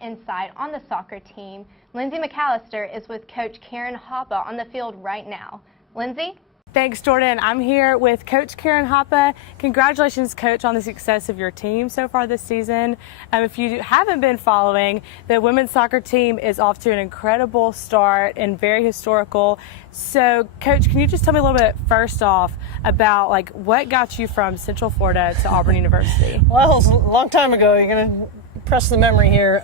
insight on the soccer team. Lindsay McAllister is with Coach Karen Hoppa on the field right now. Lindsay? Thanks, Jordan. I'm here with Coach Karen Hoppa. Congratulations, Coach, on the success of your team so far this season. If you haven't been following, the women's soccer team is off to an incredible start and very historical. So, Coach, can you just tell me a little bit first off about what got you from Central Florida to Auburn University? Well, it was a long time ago. You're going to press the memory here.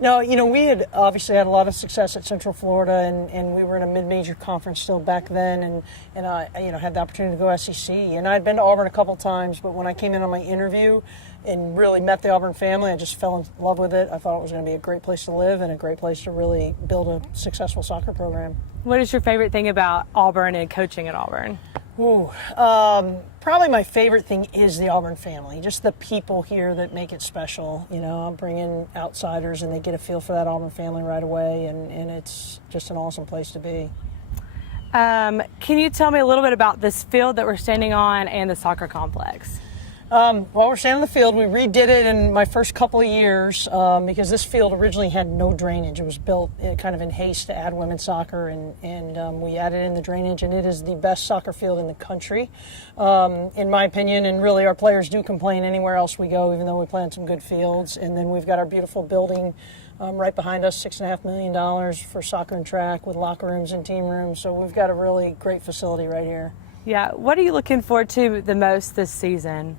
No, we had obviously had a lot of success at Central Florida, and we were in a mid-major conference still back then, and I had the opportunity to go SEC. And I'd been to Auburn a couple times, but when I came in on my interview and really met the Auburn family, I just fell in love with it. I thought it was going to be a great place to live and a great place to really build a successful soccer program. What is your favorite thing about Auburn and coaching at Auburn? Probably my favorite thing is the Auburn family, just the people here that make it special. I'm bringing outsiders and they get a feel for that Auburn family right away, and it's just an awesome place to be. Can you tell me a little bit about this field that we're standing on and the soccer complex? Well, we're standing in the field. We redid it in my first couple of years because this field originally had no drainage. It was built kind of in haste to add women's soccer, and we added in the drainage, and it is the best soccer field in the country, in my opinion. And really, our players do complain anywhere else we go, even though we play on some good fields. And then we've got our beautiful building right behind us, $6.5 million for soccer and track with locker rooms and team rooms. So we've got a really great facility right here. Yeah. What are you looking forward to the most this season?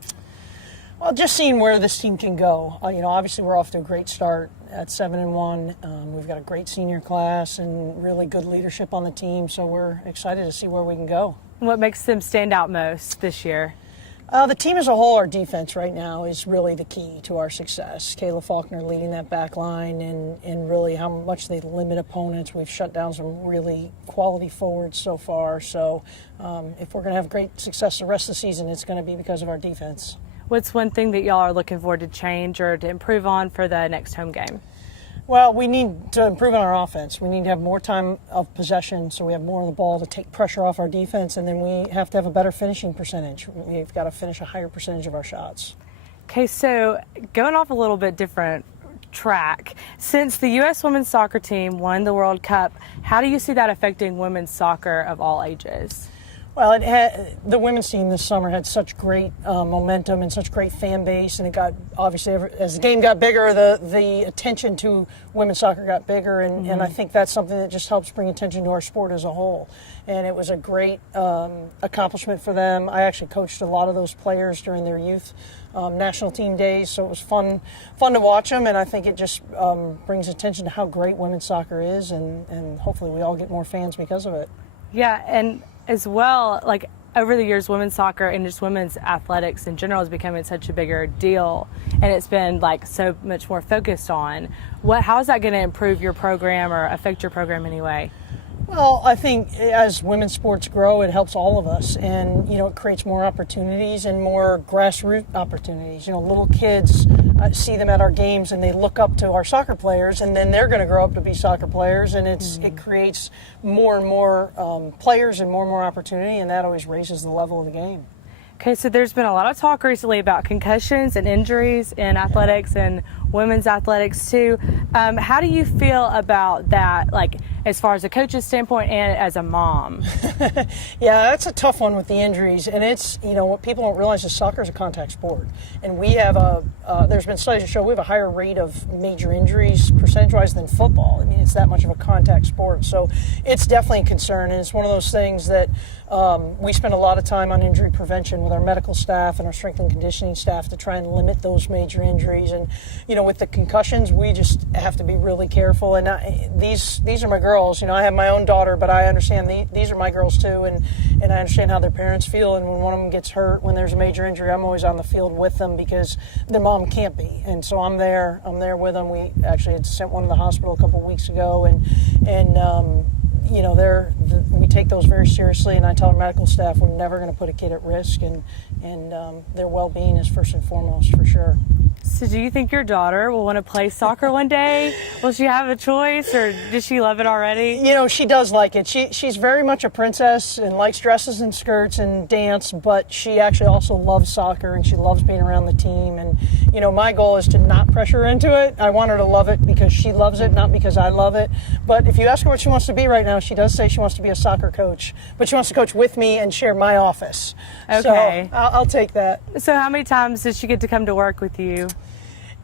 Well, just seeing where this team can go. Obviously we're off to a great start at 7-1. We've got a great senior class and really good leadership on the team, so we're excited to see where we can go. What makes them stand out most this year? The team as a whole, our defense right now is really the key to our success. Kayla Faulkner leading that back line and really how much they limit opponents. We've shut down some really quality forwards so far, so if we're going to have great success the rest of the season, it's going to be because of our defense. What's one thing that y'all are looking forward to change or to improve on for the next home game? Well, we need to improve on our offense. We need to have more time of possession so we have more of the ball to take pressure off our defense, and then we have to have a better finishing percentage. We've got to finish a higher percentage of our shots. Okay, so going off a little bit different track, since the U.S. Women's Soccer team won the World Cup, how do you see that affecting women's soccer of all ages? Well, the women's team this summer had such great momentum and such great fan base, and it got, obviously, as the game got bigger, the attention to women's soccer got bigger, and I think that's something that just helps bring attention to our sport as a whole. And it was a great accomplishment for them. I actually coached a lot of those players during their youth national team days, so it was fun to watch them, and I think it just brings attention to how great women's soccer is, and hopefully we all get more fans because of it. Yeah, and as well, over the years, women's soccer and just women's athletics in general is becoming such a bigger deal, and it's been so much more focused on. How is that going to improve your program or affect your program anyway? Well, I think as women's sports grow, it helps all of us, and it creates more opportunities and more grassroots opportunities. Little kids see them at our games and they look up to our soccer players, and then they're going to grow up to be soccer players, and it creates more and more players and more opportunity, and that always raises the level of the game. Okay, so there's been a lot of talk recently about concussions and injuries in athletics and women's athletics too. How do you feel about that, as far as a coach's standpoint and as a mom? Yeah, that's a tough one with the injuries, and it's, what people don't realize is soccer is a contact sport, and we have there's been studies that show we have a higher rate of major injuries percentage-wise than football. I mean, it's that much of a contact sport, so it's definitely a concern, and it's one of those things that we spend a lot of time on injury prevention with our medical staff and our strength and conditioning staff to try and limit those major injuries. And with the concussions, we just have to be really careful. And these are my girls. I have my own daughter, but I understand these are my girls too, and I understand how their parents feel. And when one of them gets hurt, when there's a major injury, I'm always on the field with them because their mom can't be, and so I'm there with them. We actually had sent one to the hospital a couple of weeks ago, and we take those very seriously, and I tell our medical staff we're never going to put a kid at risk, and their well-being is first and foremost, for sure. So do you think your daughter will want to play soccer one day? Will she have a choice, or does she love it already? You know, she does like it. She's very much a princess and likes dresses and skirts and dance, but she actually also loves soccer and she loves being around the team. And, you know, my goal is to not pressure her into it. I want her to love it because she loves it, not because I love it. But if you ask her what she wants to be right now, she does say she wants to be a soccer coach, but she wants to coach with me and share my office. Okay. So I'll take that. So how many times does she get to come to work with you?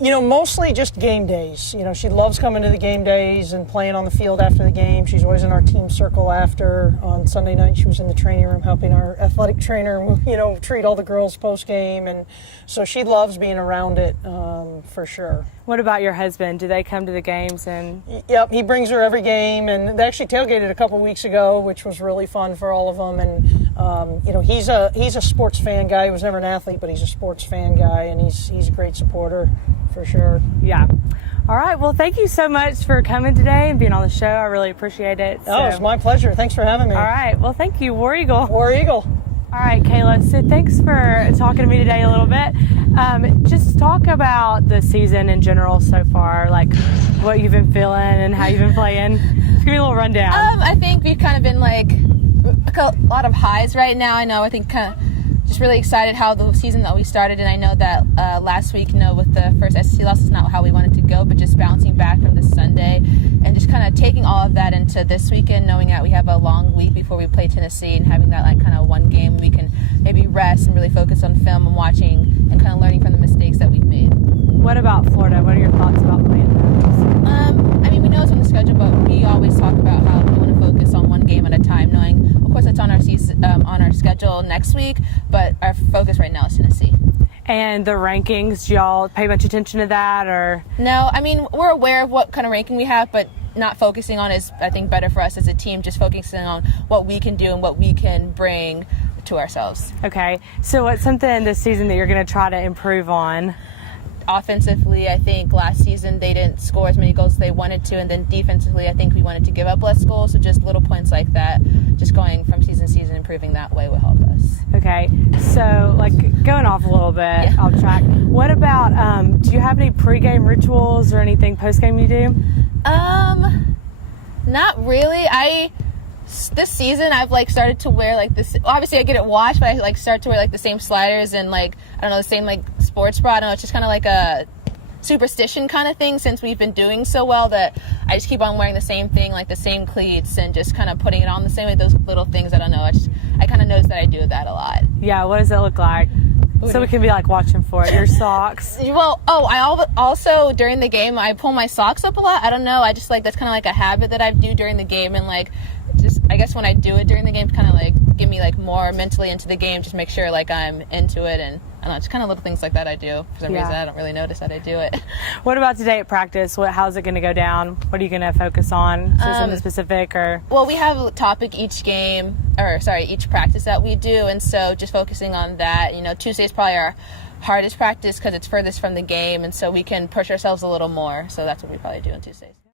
You know, mostly just game days. You know, she loves coming to the game days and playing on the field after the game. She's always in our team circle after. On Sunday night, she was in the training room helping our athletic trainer, you know, treat all the girls post-game. And so she loves being around it, for sure. What about your husband? Do they come to the games? And Yep, he brings her every game. And they actually tailgated a couple weeks ago, which was really fun for all of them. And, you know, he's a sports fan guy. He was never an athlete, but he's a sports fan guy, and he's a great supporter. For sure. Yeah. All right. Well, thank you so much for coming today and being on the show. I really appreciate it. Oh, it's my pleasure. Thanks for having me. All right. Well, thank you. War Eagle. War Eagle. All right, Kayla. So thanks for talking to me today a little bit. Just talk about the season in general so far, like what you've been feeling and how you've been playing. Just give me a little rundown. I think we've kind of been like a lot of highs right now. I think kind of just really excited how the season that we started, and I know that last week, with the first SEC loss is not how we wanted to go, but just bouncing back from this Sunday and just kind of taking all of that into this weekend, knowing that we have a long week before we play Tennessee, and having that like kind of one game we can maybe rest and really focus on film and watching and kind of learning from the mistakes that we've made. What about Florida? What are your thoughts about playing those? We know it's on the schedule, but we always talk about how we want to focus on one game at a time, knowing, of course, it's on our season, on our schedule next week, but our focus right now is Tennessee. And the rankings, do y'all pay much attention to that, or? No, we're aware of what kind of ranking we have, but not focusing on is, I think, better for us as a team, just focusing on what we can do and what we can bring to ourselves. Okay, so what's something this season that you're going to try to improve on? Offensively, I think last season they didn't score as many goals as they wanted to, and then defensively, I think we wanted to give up less goals, so just little points like that, just going from season to season, improving that way will help us. Okay, so like going off a little bit, I'll track. What about, do you have any pregame rituals or anything postgame you do? Not really. This season I've like started to wear like this. Obviously I get it washed, but I like start to wear like the same sliders and like the same like sports bra. I don't know. It's just kind of like a superstition kind of thing since we've been doing so well that I just keep on wearing the same thing, like the same cleats, and just kind of putting it on the same way. Those little things, I don't know. I kind of notice that I do that a lot. Yeah. What does it look like? So we can be like watching for it. Your socks. Well, I also during the game I pull my socks up a lot. I don't know. I just like that's kind of like a habit that I do during the game, and like just I guess when I do it during the game, kind of like get me like more mentally into the game. Just make sure like I'm into it, and I don't know, just kind of little things like that I do. For some reason, I don't really notice that I do it. What about today at practice? How's it going to go down? What are you going to focus on? Is there something specific or? Well, we have a topic each practice that we do, and so just focusing on that. Tuesday's probably our hardest practice because it's furthest from the game, and so we can push ourselves a little more. So that's what we probably do on Tuesdays.